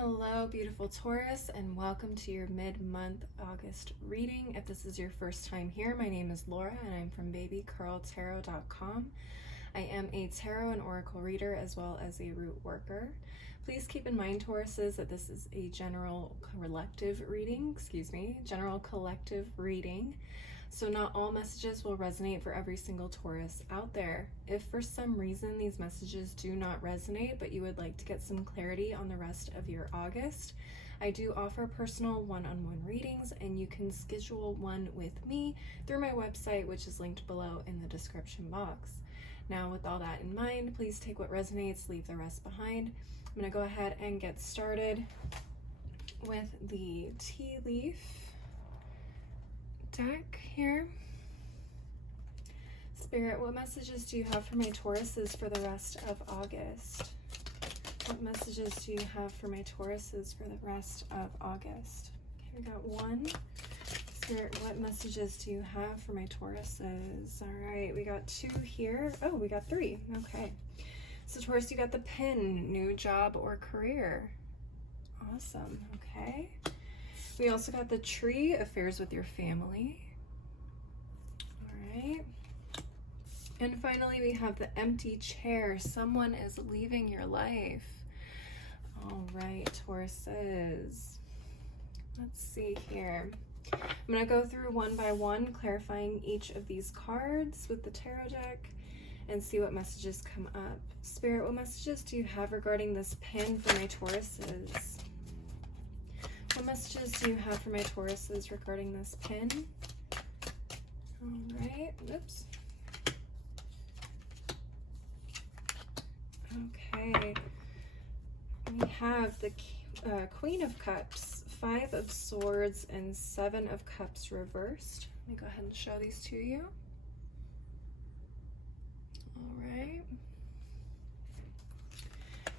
Hello, beautiful Taurus, and welcome to your mid-month August reading. If this is your first time here, my name is Laura, and I'm from babycurltarot.com. I am a tarot and oracle reader as well as a root worker. Please keep in mind, Tauruses, that this is a general collective reading, so not all messages will resonate for every single Taurus out there. If for some reason these messages do not resonate, but you would like to get some clarity on the rest of your August, I do offer personal one-on-one readings, and you can schedule one with me through my website, which is linked below in the description box. Now, with all that in mind, please take what resonates, leave the rest behind. I'm going to go ahead and get started with the tea leaf deck here. Spirit, what messages do you have for my Tauruses for the rest of August? What messages do you have for my Tauruses for the rest of August? Okay, we got one. Spirit, what messages do you have for my Tauruses? All right, we got two here. Oh, we got three. Okay. So Taurus, you got the pin, new job or career. Awesome. Okay. We also got the tree, affairs with your family. All right. And finally, we have the empty chair. Someone is leaving your life. All right, Tauruses. Let's see here. I'm going to go through one by one, clarifying each of these cards with the tarot deck and see what messages come up. Spirit, what messages do you have regarding this pin for my Tauruses? What messages do you have for my Tauruses regarding this pin? All right, oops. Okay, we have the Queen of Cups, Five of Swords, and Seven of Cups reversed. Let me go ahead and show these to you. All right.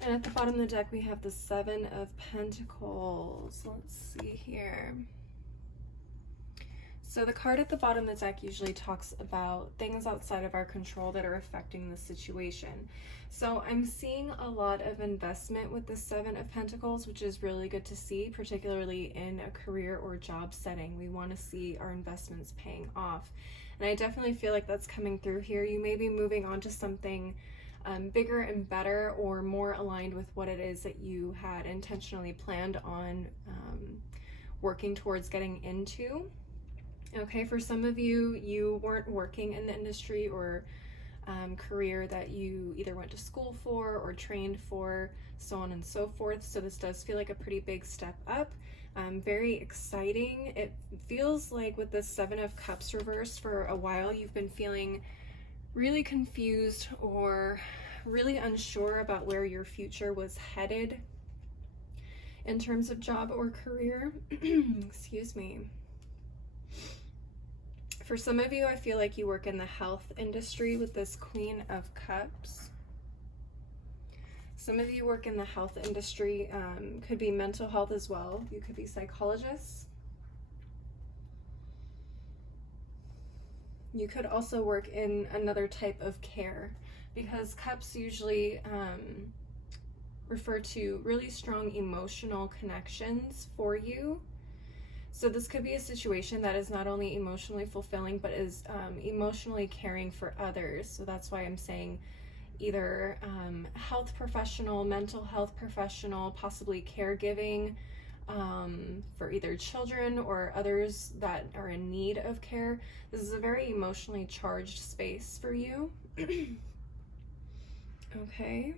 And at the bottom of the deck, we have the Seven of Pentacles. Let's see here. So the card at the bottom of the deck usually talks about things outside of our control that are affecting the situation. So I'm seeing a lot of investment with the Seven of Pentacles, which is really good to see, particularly in a career or job setting. We want to see our investments paying off. And I definitely feel like that's coming through here. You may be moving on to something bigger and better, or more aligned with what it is that you had intentionally planned on working towards getting into. Okay, for some of you, you weren't working in the industry or career that you either went to school for or trained for, so on and so forth. So this does feel like a pretty big step up. Very exciting. It feels like with the Seven of Cups reversed, for a while you've been feeling really confused or really unsure about where your future was headed in terms of job or career. Excuse me. For some of you, I feel like you work in the health industry with this Queen of Cups. Some of you work in the health industry, could be mental health as well. You could be psychologists. You could also work in another type of care, because cups usually refer to really strong emotional connections for you. So this could be a situation that is not only emotionally fulfilling, but is emotionally caring for others. So that's why I'm saying either health professional, mental health professional, possibly caregiving for either children or others that are in need of care. This is a very emotionally charged space for you. Okay.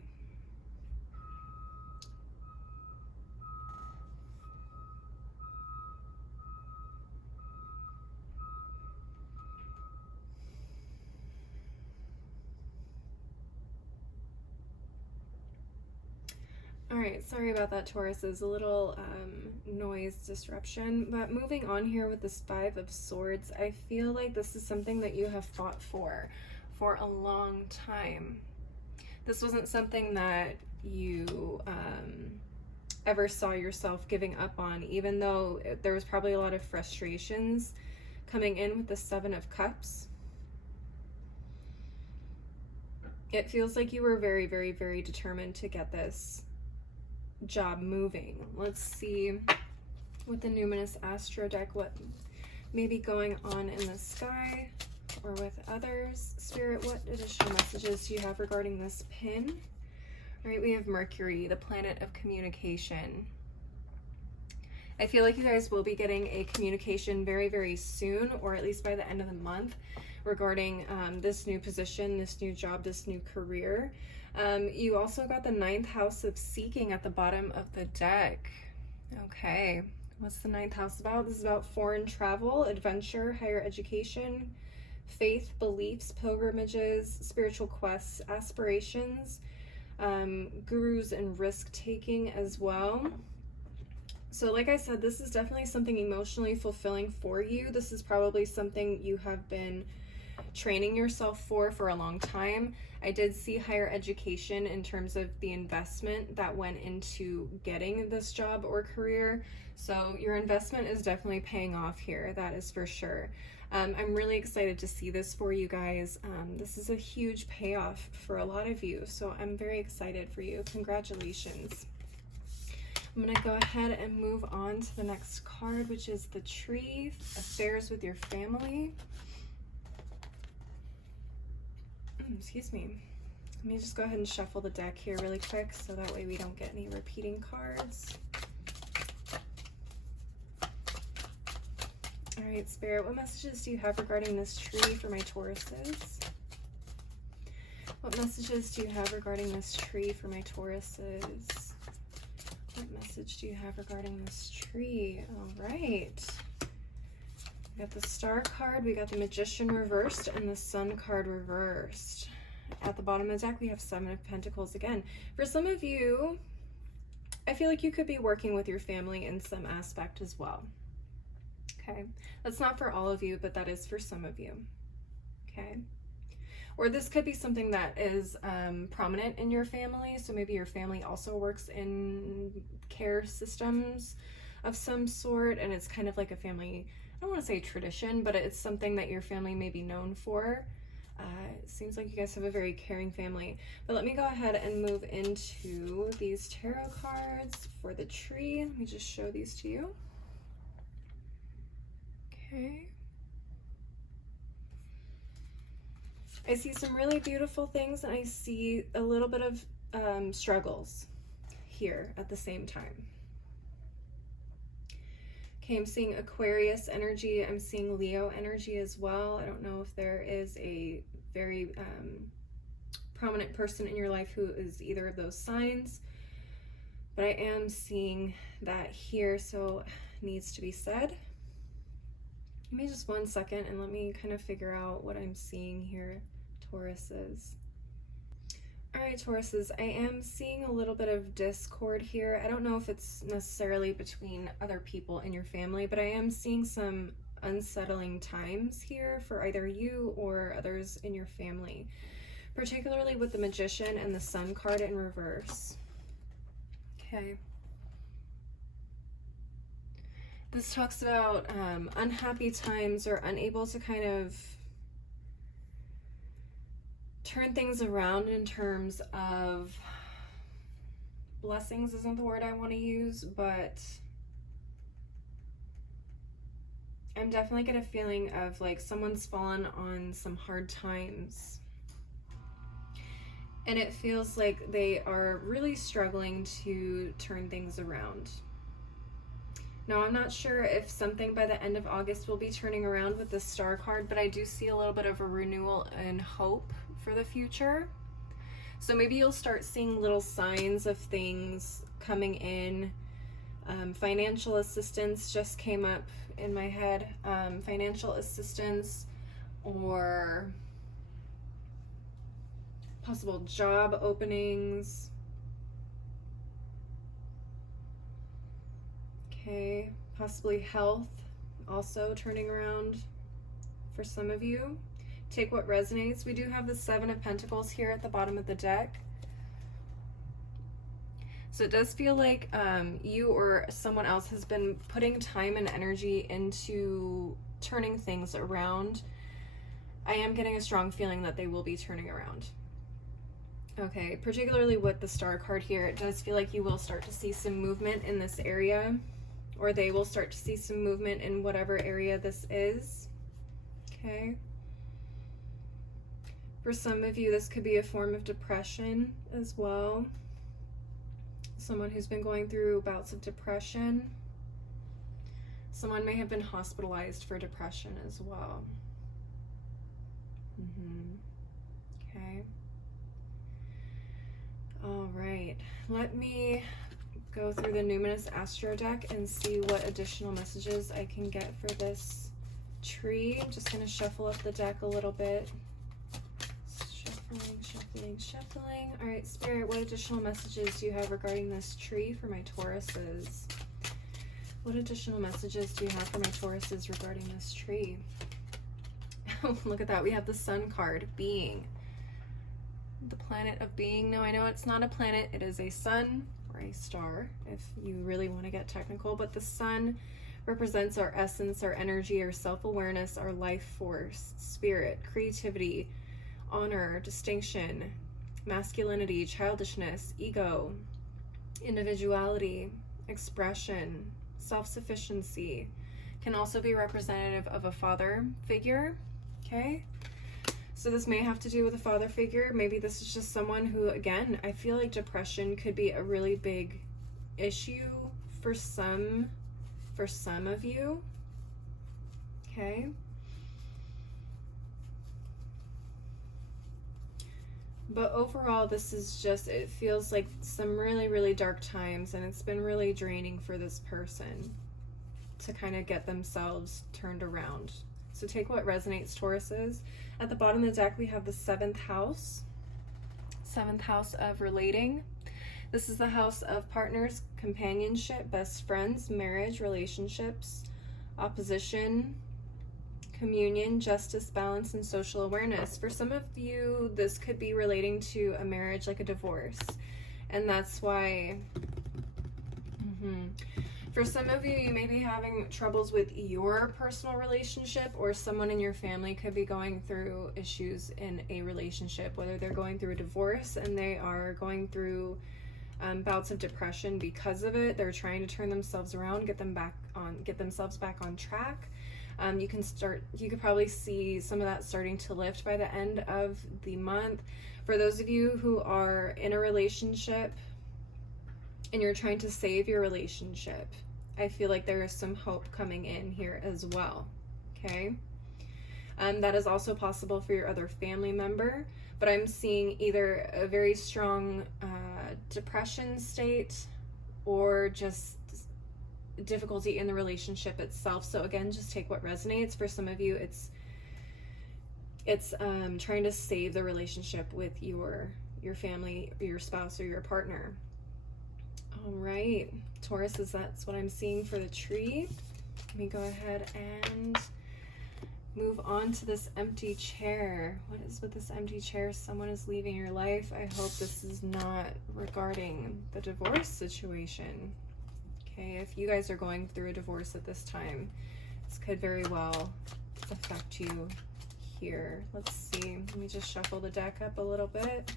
All right, sorry about that, Taurus. There's a little noise disruption, but moving on here with this Five of Swords, I feel like this is something that you have fought for a long time. This wasn't something that you ever saw yourself giving up on, even though there was probably a lot of frustrations coming in with the Seven of Cups. It feels like you were very, very, very determined to get this job moving. Let's see with the numinous astro deck what may be going on in the sky or with others. Spirit, what additional messages do you have regarding this pin? All right, we have Mercury, the planet of communication. I feel like you guys will be getting a communication very, very soon, or at least by the end of the month, regarding this new position, this new job, this new career. You also got the 9th house of seeking at the bottom of the deck. Okay, what's the 9th house about? This is about foreign travel, adventure, higher education, faith, beliefs, pilgrimages, spiritual quests, aspirations, gurus, and risk-taking as well. So like I said, this is definitely something emotionally fulfilling for you. This is probably something you have been training yourself for a long time. I did see higher education in terms of the investment that went into getting this job or career. So your investment is definitely paying off here, that is for sure. I'm really excited to see this for you guys. This is a huge payoff for a lot of you, so I'm very excited for you. Congratulations. I'm going to go ahead and move on to the next card, which is the Tree, affairs with your family. Excuse me. Let me just go ahead and shuffle the deck here really quick so that way we don't get any repeating cards. All right, Spirit, what messages do you have regarding this tree for my Tauruses? What messages do you have regarding this tree for my Tauruses? What message do you have regarding this tree? All right. We got the Star card, we got the Magician reversed, and the Sun card reversed. At the bottom of the deck, we have 7 of Pentacles again. For some of you, I feel like you could be working with your family in some aspect as well. Okay, that's not for all of you, but that is for some of you. Okay. Or this could be something that is prominent in your family. So maybe your family also works in care systems of some sort, and it's kind of like a family, I don't want to say tradition, but it's something that your family may be known for. It seems like you guys have a very caring family. But let me go ahead and move into these tarot cards for the tree. Let me just show these to you. Okay. I see some really beautiful things, and I see a little bit of struggles here at the same time. Okay, I'm seeing Aquarius energy. I'm seeing Leo energy as well. I don't know if there is a very prominent person in your life who is either of those signs, but I am seeing that here, so it needs to be said. Give me just 1 second and let me kind of figure out what I'm seeing here, Tauruses. All right, Tauruses, I am seeing a little bit of discord here. I don't know if it's necessarily between other people in your family, but I am seeing some unsettling times here for either you or others in your family, particularly with the Magician and the Sun card in reverse. Okay. This talks about unhappy times or unable to kind of turn things around in terms of blessings isn't the word I want to use, but I'm definitely getting a feeling of like someone's fallen on some hard times. And it feels like they are really struggling to turn things around. Now, I'm not sure if something by the end of August will be turning around with the Star card, but I do see a little bit of a renewal and hope for the future. So maybe you'll start seeing little signs of things coming in. Financial assistance just came up in my head. Financial assistance or possible job openings. Okay, possibly health also turning around for some of you. Take what resonates. We do have the 7 of Pentacles here at the bottom of the deck. So it does feel like you or someone else has been putting time and energy into turning things around. I am getting a strong feeling that they will be turning around. Okay, particularly with the Star card here, it does feel like you will start to see some movement in this area, or they will start to see some movement in whatever area this is. Okay. For some of you, this could be a form of depression as well. Someone who's been going through bouts of depression. Someone may have been hospitalized for depression as well. Okay. All right. Let me go through the Numinous Astro deck and see what additional messages I can get for this tree. I'm just going to shuffle up the deck a little bit. Shuffling. All right, Spirit, what additional messages do you have regarding this tree for my Tauruses? What additional messages do you have for my Tauruses regarding this tree? Oh, look at that. We have the Sun card, being. The planet of being. No, I know it's not a planet. It is a sun or a star, if you really want to get technical. But the sun represents our essence, our energy, our self-awareness, our life force, spirit, creativity, honor, distinction, masculinity, childishness, ego, individuality, expression, self-sufficiency. Can also be representative of a father figure. Okay, so this may have to do with a father figure. Maybe this is just someone who, again, I feel like depression could be a really big issue for some of you. Okay. But overall, this is just, it feels like some really, really dark times, and it's been really draining for this person to kind of get themselves turned around. So take what resonates, Tauruses. At the bottom of the deck, we have the 7th house. 7th house of relating. This is the house of partners, companionship, best friends, marriage, relationships, opposition, communion, justice, balance, and social awareness. For some of you, this could be relating to a marriage, like a divorce. And that's why... For some of you, you may be having troubles with your personal relationship, or someone in your family could be going through issues in a relationship, whether they're going through a divorce and they are going through bouts of depression because of it. They're trying to turn themselves around, get themselves back on track. You could probably see some of that starting to lift by the end of the month. For those of you who are in a relationship and you're trying to save your relationship, I feel like there is some hope coming in here as well. Okay. That is also possible for your other family member, but I'm seeing either a very strong depression state or just difficulty in the relationship itself. So again, just take what resonates. For some of you, it's trying to save the relationship with your family, your spouse, or your partner. All right, Tauruses, that's what I'm seeing for the tree. Let me go ahead and move on to this empty chair. What is with this empty chair? Someone is leaving your life. I hope this is not regarding the divorce situation. Okay, if you guys are going through a divorce at this time, this could very well affect you here. Let's see. Let me just shuffle the deck up a little bit.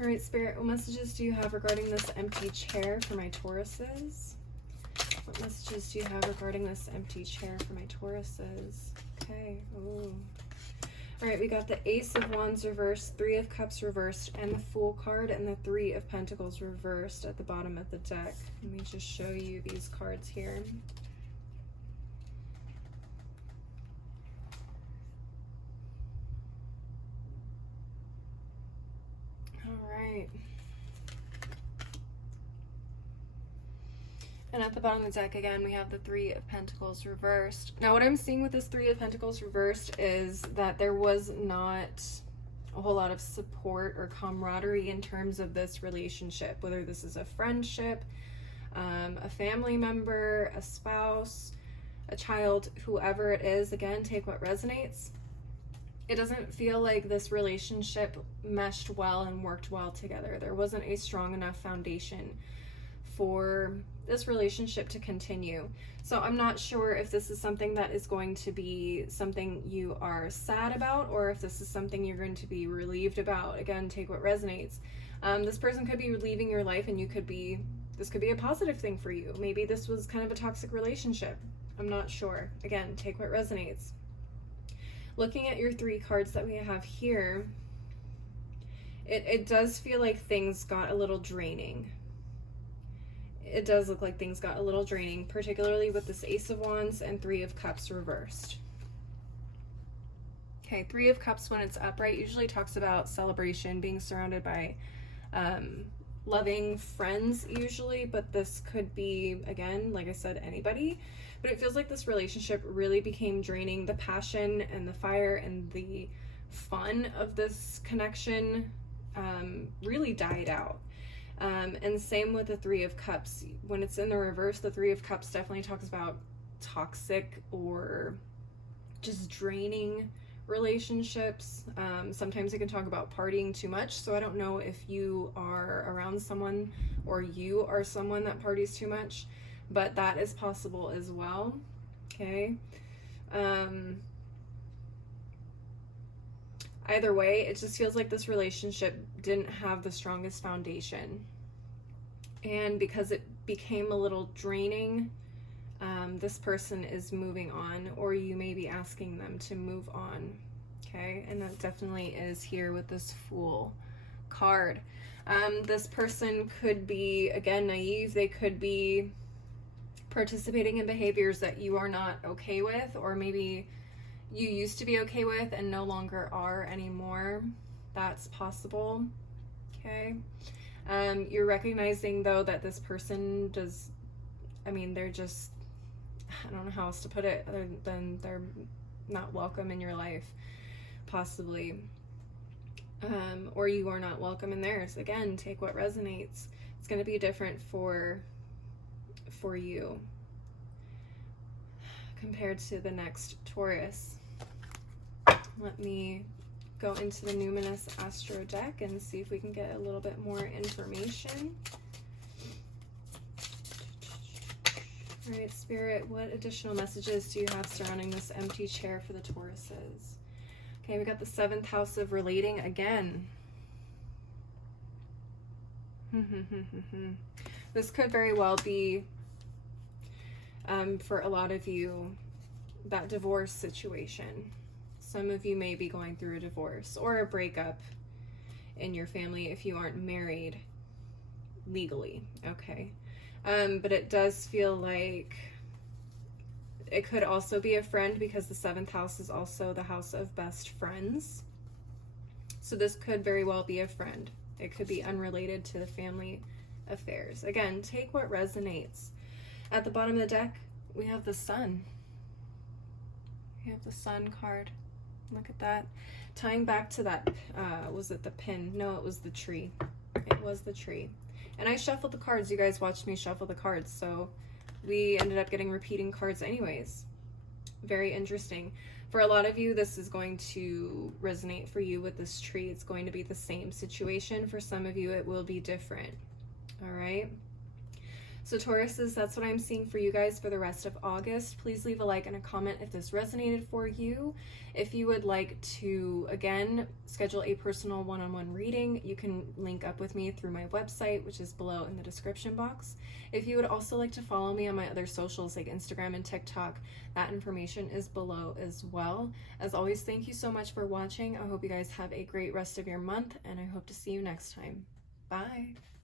All right, Spirit, what messages do you have regarding this empty chair for my Tauruses? What messages do you have regarding this empty chair for my Tauruses? Okay. Ooh. All right, we got the Ace of Wands reversed, 3 of Cups reversed, and the Fool card, and the 3 of Pentacles reversed at the bottom of the deck. Let me just show you these cards here. All right. And at the bottom of the deck, again, we have the 3 of Pentacles reversed. Now, what I'm seeing with this 3 of Pentacles reversed is that there was not a whole lot of support or camaraderie in terms of this relationship, whether this is a friendship, a family member, a spouse, a child, whoever it is. Again, take what resonates. It doesn't feel like this relationship meshed well and worked well together. There wasn't a strong enough foundation for this relationship to continue. So I'm not sure if this is something that is going to be something you are sad about, or if this is something you're going to be relieved about. Again, take what resonates. This person could be leaving your life, and this could be a positive thing for you. Maybe this was kind of a toxic relationship. I'm not sure. Again, take what resonates. Looking at your 3 cards that we have here, it does feel like things got a little draining. It does look like things got a little draining, particularly with this Ace of Wands and 3 of Cups reversed. Okay, 3 of Cups when it's upright usually talks about celebration, being surrounded by loving friends usually, but this could be, again, like I said, anybody. But it feels like this relationship really became draining. The passion and the fire and the fun of this connection really died out. And same with the 3 of Cups. When it's in the reverse, the 3 of Cups definitely talks about toxic or just draining relationships. Sometimes it can talk about partying too much. So I don't know if you are around someone or you are someone that parties too much, but that is possible as well. Okay. Either way, it just feels like this relationship didn't have the strongest foundation. And because it became a little draining, this person is moving on, or you may be asking them to move on. Okay, and that definitely is here with this Fool card. This person could be, again, naive. They could be participating in behaviors that you are not okay with, or maybe you used to be okay with and no longer are anymore. That's possible. Okay. You're recognizing though that this person does, they're just, I don't know how else to put it other than they're not welcome in your life, possibly. Or you are not welcome in theirs. Again, take what resonates. It's going to be different for you compared to the next Taurus. Let me go into the Numinous Astro deck and see if we can get a little bit more information. All right, Spirit, what additional messages do you have surrounding this empty chair for the Tauruses? Okay, we got the 7th house of relating again. This could very well be, for a lot of you, that divorce situation. Some of you may be going through a divorce or a breakup in your family if you aren't married legally, okay? But it does feel like it could also be a friend, because the 7th house is also the house of best friends. So this could very well be a friend. It could be unrelated to the family affairs. Again, take what resonates. At the bottom of the deck, we have the Sun. We have the Sun card. Look at that. Tying back to that, was it the pin? No, it was the tree. It was the tree. And I shuffled the cards. You guys watched me shuffle the cards, so we ended up getting repeating cards anyways. Very interesting. For a lot of you, this is going to resonate for you with this tree. It's going to be the same situation. For some of you, it will be different. All right. So Tauruses, that's what I'm seeing for you guys for the rest of August. Please leave a like and a comment if this resonated for you. If you would like to, again, schedule a personal one-on-one reading, you can link up with me through my website, which is below in the description box. If you would also like to follow me on my other socials like Instagram and TikTok, that information is below as well. As always, thank you so much for watching. I hope you guys have a great rest of your month, and I hope to see you next time. Bye.